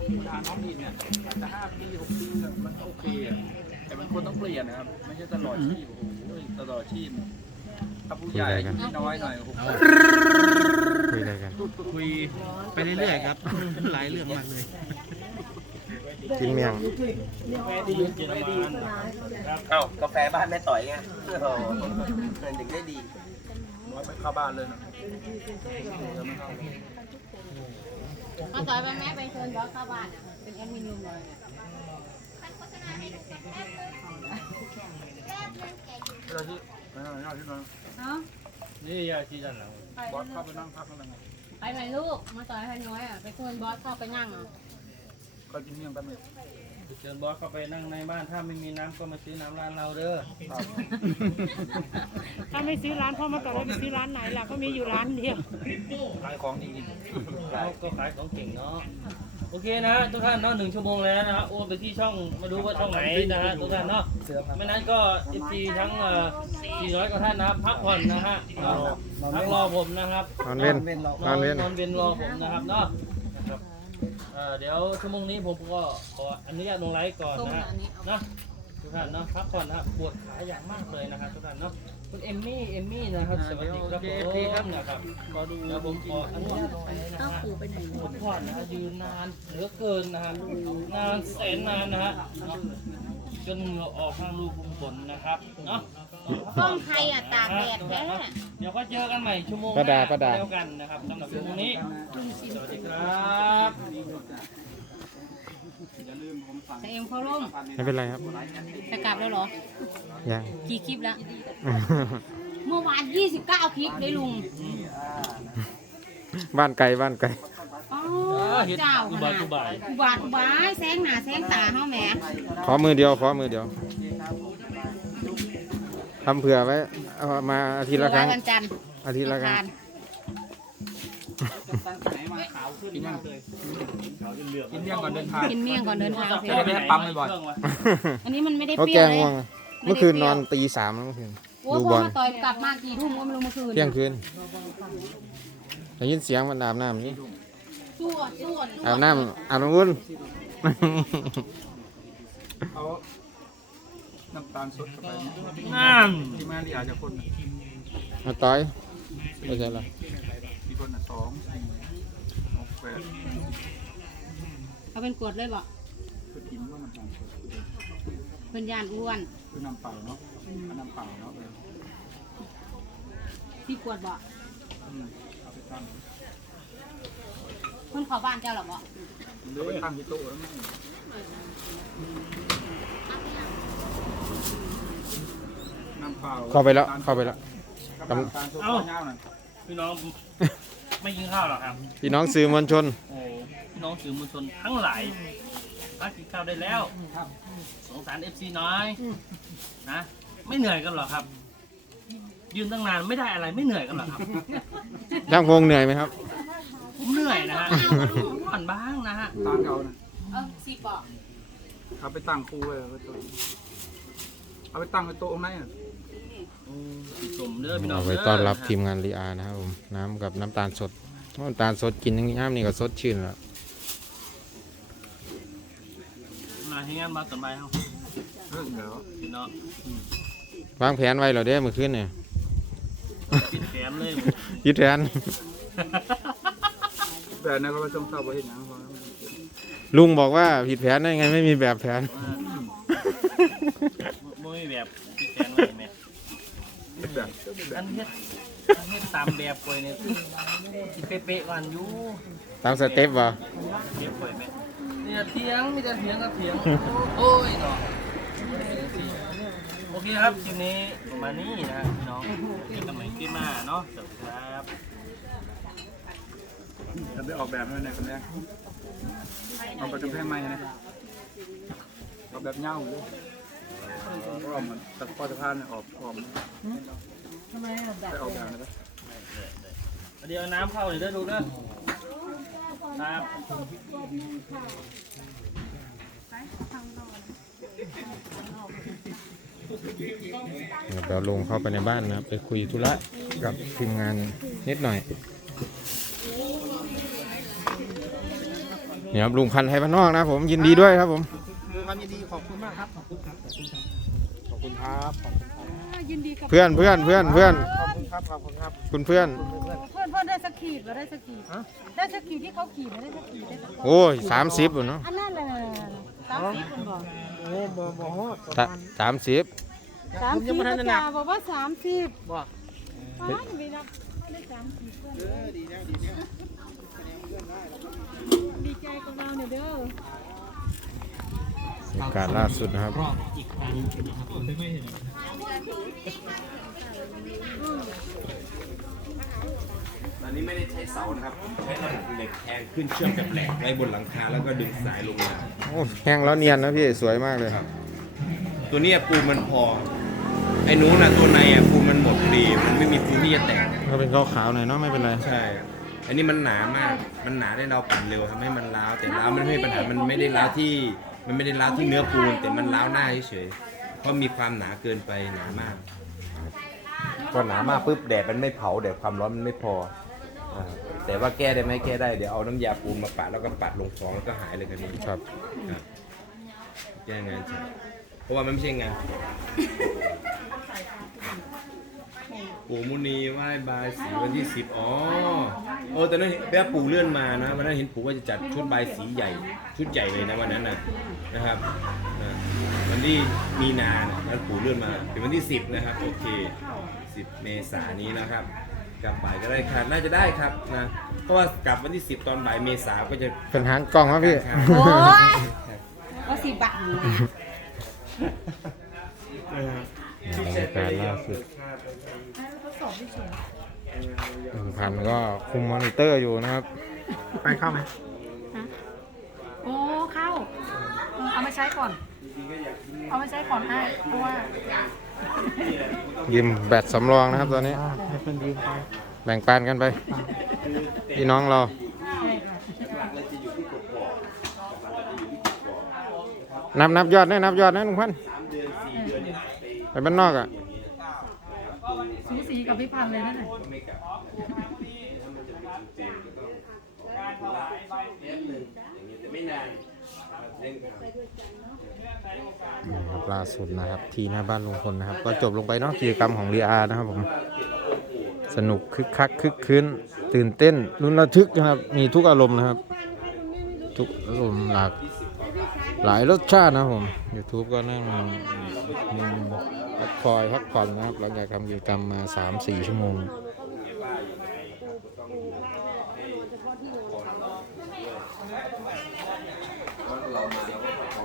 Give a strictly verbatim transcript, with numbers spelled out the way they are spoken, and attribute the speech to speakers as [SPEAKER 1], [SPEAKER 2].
[SPEAKER 1] ทางท้องถิ่นเนี่ยอาจจะห้าปีหกปีมันโอเคอ่ะแต่มันควรต้องเปลี่ยนนะครับไม่ใช่ตลอดชีพโอ้โหตลอดชีพถ้าผู้ใหญ่น้อยหน่อยผม
[SPEAKER 2] คุยอะไรกัน
[SPEAKER 3] คุยไปเรื่อยๆครับหลายเรื่องมากเลย
[SPEAKER 2] กินเมี่ยง
[SPEAKER 4] เอ้ากาแฟบ้านแม่ต่อยไงโอ้โหเดินถึงได้ดี
[SPEAKER 1] ไม่เข้าบ้านเลยนะ
[SPEAKER 5] มาต่อยไปแม่ไปเชิญย้อนเข้าบ้านเป็นแอดมินเลย
[SPEAKER 1] เราที่ไม่เอาไม่เอาที่นั่นนี่ยาที่ด้านหลังบอสเข้าไปนั่งพักอะไรไง
[SPEAKER 5] ไปไหนลูกมาต่อยให้น้อยอ่ะไปเชิญบอสเข้าไปนั่งอ่ะ
[SPEAKER 1] ก็กินเมี่ยงแป๊บนึง
[SPEAKER 3] เชิญบอสเข้าไปนั่งในบ้านถ้าไม่มีน้ำก็มาซื้อน้ำร้านเราเด้อ
[SPEAKER 6] ถ้าไม่ซื้อร้านพ่อมาต่อแล้วไปซื้อร้านไหนล่ะก็มีอยู่ร้านเดียว
[SPEAKER 1] ขายของดี
[SPEAKER 3] เราก็ขายของเก่งเนาะโอเคนะทุกท่านเนาะหนึ่งชั่วโมงแล้วนะฮะโอนไปที่ช่องมาดูว่าช่องไหนนะฮะทุกท่านเนาะไม่นั้นก็เอฟซีทั้งสี่ร้อยกว่าท่านนะพักผ่อนนะฮะพักรอผมนะครับ
[SPEAKER 2] นอนเว้น
[SPEAKER 3] นอนเว้นนอนเว้นรอผมนะครับเนาะนะครับเดี๋ยวชั่วโมงนี้ผมก็ขออนุญาตลงไลฟ์ก่อนนะฮะนะทุกท่านเนาะพักผ่อนนะครับปวดขาอย่างมากเลยนะครับทุกท่านเนาะคุณเอมมี่เอมมี่นะครับสวัสดีครับผมนะครับก็ดูแล้วผมขออนุญาตลงไลฟ์นะฮะพักผ่อนนะฮะยืนนานเหลือเกินนะฮะนานแสนนานนะฮะจนเหงื่อออกทางรูขุมขนนะครับเนาะ
[SPEAKER 5] กล้องใครอ่ะตากแดดแท้
[SPEAKER 3] เดี๋ยวก็เจอกันใหม่ชั่วโมงหน้าเดียวกันนะครับสำหรับชั่วโมงนี้สวัสดีครับ
[SPEAKER 5] แต่เอ็มเขาล่ม
[SPEAKER 2] ไม่เป็นไรครับ
[SPEAKER 5] จะกลับแล้วเหรอ
[SPEAKER 2] ยัง
[SPEAKER 5] กี่คลิปแล้วเมื่อวานยี่สิบเก้าคลิปเลยลุง
[SPEAKER 2] บ้านไกลบ้านไกล
[SPEAKER 5] อ๋อเจ้าขนาดอุบาทอุบาทอุบายแสงหน้าแสงตาเฮาแหม
[SPEAKER 2] ขอมือเดียวขอมือเดียวทำเผื่อไว้เอามาอาทิตย์ละครั้งอาทิตย์ละครั้ง
[SPEAKER 1] กินเมี่ยงก่อนเดินทาง
[SPEAKER 5] กินเมี่ยงก่อนเดินทาง
[SPEAKER 1] จะได้ไม่ปั๊มบ่อย
[SPEAKER 5] อันนี้มันไม่ได้เปรี้ยวเลย
[SPEAKER 2] เมื่อคืนนอนตีสามเมื่อคืน
[SPEAKER 5] ดูบอลต่อยกลับมากี่ทุ่มก็ไม่รู้เมื่อคืน
[SPEAKER 2] เที่ยงคืนได้ยินเสียงมันอาบน้ำนี่อาบน้ำอาบน้ำวุ่น
[SPEAKER 1] เอาน้ำตาลสดเข้าไป
[SPEAKER 3] น้
[SPEAKER 1] ำที่มาที่อาจจะคน
[SPEAKER 2] มาต่อยไม่ใช่หรอ
[SPEAKER 1] มีคนสองสี่หกแปด
[SPEAKER 5] เขาเป็นกรดเลยบ่
[SPEAKER 1] คือกินว่าน้ำตาลสด
[SPEAKER 5] เป็นยานอ้วน
[SPEAKER 1] คือน้ำเปล่าเนาะน้ำเปล่าเนาะ
[SPEAKER 5] ที่กรดบ่
[SPEAKER 1] เอาไปตั้ง
[SPEAKER 5] คนขอบ้านเจ้าหรอบ่
[SPEAKER 1] เอาไปตั้งที่โต๊ะแล้วน้ำเปล่า
[SPEAKER 2] เข้าไปแล้วเข้าไปแล้ว
[SPEAKER 3] เอ้าพี่น้องไม่กินข้าวหรอครับ
[SPEAKER 2] พี่น้องสื่อมวลชน
[SPEAKER 3] โอ้พี่น้องสื่อมวลชนทั้งหลายพักกินข้าวได้แล้วสงสารเอฟซีน้อยนะไม่เหนื่อยกันหรอครับยืนตั้งนานไม่ได้อะไรไม่เหนื่อยกันหรอครับ
[SPEAKER 2] ช่างพงเหนื่อยไหมครับ
[SPEAKER 3] ผมเหนื่อยนะฮะผ่อนบ้างนะฮะ
[SPEAKER 1] ตั้งเขานะ
[SPEAKER 5] เออสี่ปอก
[SPEAKER 1] เอาไปตั้งคู่ไว้เอาไปตั้งไว้โต๊ะตรงไหนอ่ะ
[SPEAKER 2] เอาไปต้อนรับทีมงานรีอานะครับผมน้ำกับน้ำตาลสดน้ำตาลสดกินอย่างนี้น้ำนี่ก็สดชื่นแล้ว
[SPEAKER 3] มาที่งานมาต่อไปครับ
[SPEAKER 1] เรื่องเดี๋ยว
[SPEAKER 3] เนาะ
[SPEAKER 2] วางแผนไว้เราได้เมื่อคืนเนี่ย
[SPEAKER 3] ปิดแผนเลย
[SPEAKER 2] ปิดแผน
[SPEAKER 1] แบบนั้นก็ไม่ต้องเข้าไปเห็นนะ
[SPEAKER 2] ลุงบอกว่าผิดแผนได้ไงไม่มีแบบแผน
[SPEAKER 3] ไม่มีแบบผิดแผนเลยแม่อันเฮ็ดอันเฮ็ดตามแบบป่วยเนี่ยที่เป๊ะๆกันอยู่
[SPEAKER 2] ตามสเต็ปวะ
[SPEAKER 3] เป๊ะป่วยแม่เนี่ยเถียงมีแต่เถียงกับเถียงโอ้ยเนาะโอเคครับคลิปนี้ประมาณนี้นะพี่น้องเจอกันใหม่คลิปหน้าเนาะสวัสดีครับ
[SPEAKER 1] จะได้ออกแบบด้วยในคนแรกเอาไปจุ่มแป้งไหมนะออกแบบเงาเลยก็ออกเหมือนตะกร้อสะพานออกออกทำไมอ่ะแบบออกแบบนะ
[SPEAKER 3] เดี๋ยวน้ำเข้าเลยเด้อดูเด้อครับ
[SPEAKER 2] เดี๋ยวเราลงเข้าไปในบ้านนะไปคุยธุระกับทีมงานนิดหน่อยเนี่ยครับลุงพันธ์ไทยบ้านนอกนะครับผมยินดีด้วยครับผม
[SPEAKER 1] ดูความยินดีขอบคุณมากครับขอบคุณครับขอบคุณครับขอบคุณครับ
[SPEAKER 6] ยินดีกับ
[SPEAKER 2] เพื่อนเพื่อนเพื่อนเพื่อน
[SPEAKER 1] ขอบคุณครับขอบคุณครับ
[SPEAKER 2] คุณเพื่อน
[SPEAKER 6] เพื่อนเพื่อนได้สักขีดมาได้สักขีดได้สักขีดที่เขาขีดมาได้สักขีดได้สัก
[SPEAKER 2] โอ้ยสามสิบเนาะ
[SPEAKER 6] อันนั้นแหละสามสิบคนบอก
[SPEAKER 1] โอ้บ่บ่ฮอด
[SPEAKER 2] สามสิบ
[SPEAKER 6] สามสิบประจ่าบอกว่าสามสิบ
[SPEAKER 1] บ่
[SPEAKER 6] ป้าไม่ได้ได้สามสิบเพื่อน
[SPEAKER 1] เออดีแล้วดีแล้ว
[SPEAKER 6] ดีใจกับเราเนี่ยเด้อ
[SPEAKER 2] เหตุการณ์ล่าสุดนะครับ
[SPEAKER 4] ตอนนี้ไม่ได้ใช้เสานะครับผมใช้ระบบเหล็กแทงขึ้นเชื่อมกับแหลกไว้บนหลังคาแล้วก็ดึงสายลงมา
[SPEAKER 2] โอ้แห้งแล้วเนียนนะพี่สวยมากเลย
[SPEAKER 4] ตัวเนี้ยปูนมันพอ ไอ้นู้นน่ะตัวในอ่ะปูนมันหมดดีมันไม่มีปูนที่จะแตก
[SPEAKER 2] ก็เป็นขาวๆหน่อยเนาะไม่เป็นไร
[SPEAKER 4] ใช่ อันนี้มันหนามาก มันหนาได้เราปั่นเร็วทำให้มันร้าวแต่ร้าวมันไม่มีปัญหามันไม่ได้ร้าวที่มันไม่ได้ร้าวที่เนื้อปูนแต่มันร้าวหน้าเฉยๆเพราะมีความหนาเกินไปหนามากพอหนามากปุ๊บแดดมันไม่เผาแดดความร้อนมันไม่พออ่าแต่ว่าแก้ได้ไหมแก้ได้เดี๋ยวเอาน้ำยาปูนมาปะแล้วก็ปัดลงฟองแล้วก็หายเลยกันนี้
[SPEAKER 2] ครับ
[SPEAKER 4] ครับแก้งานใช่เพราะว่ามันไม่ใช่งานปู่มุนีไหว้บายสีวันที่สิบอ๋อโอ้ตอนนั้นแป๊บปู่เลื่อนมานะวันนั้นเห็นปู่ว่าจะจัดชุดบายสีใหญ่ชุดใหญ่เลยนะวันนั้นนะนะครับอ่าวันที่มีนานะวันปู่เลื่อนมาเป็นวันที่สิบนะครับโอเคสิบเมษายนนี้นะครับกลับบ่ายก็ได้ครับน่าจะได้ครับนะเพราะว่ากลับวันที่สิบตอนบ่ายเมษาก็จะ
[SPEAKER 2] เป็นหางกล้องครับพี่
[SPEAKER 4] ครับ
[SPEAKER 5] โอ้ยว่าสิบัง
[SPEAKER 2] บรรยากาศล่าสุดลุงพันธ์ก็คุมมอนิเตอร์อยู่นะครับ
[SPEAKER 1] ไปเข้าไหม
[SPEAKER 6] โอ้เข้าเอามาใช้ก่อนเอามาใช้ก่อนให้เพราะว่า
[SPEAKER 2] ยิมแบตสำรองนะครับตอนนี้
[SPEAKER 1] ให้เป็นยืมไป
[SPEAKER 2] แบ่งปันกันไปพี่น้องเรานับนับยอดนะนับยอดนะลุงพันธ์ไปบ้านนอกอ่ะ
[SPEAKER 6] สูสีกับพี่พันธุ์เลยนั่นแหละ
[SPEAKER 2] ครับล่าสุดนะครับที่หน้าบ้านลุงพลนะครับ ก็จบลงไปเนาะกิจกรรมของเรียอาร์นะครับผมสนุกคึกคักคึกคืนตื่นเต้นลุ้นระทึกนะครับมีทุกอารมณ์นะครับ ทุกอารมณ์หลากหลายรสชาตินะครับผม YouTube ก็นั่งพักคอยพักผ่อนนะครับหลังจากทำกิจกรรมมา สามสี่ ชั่วโมง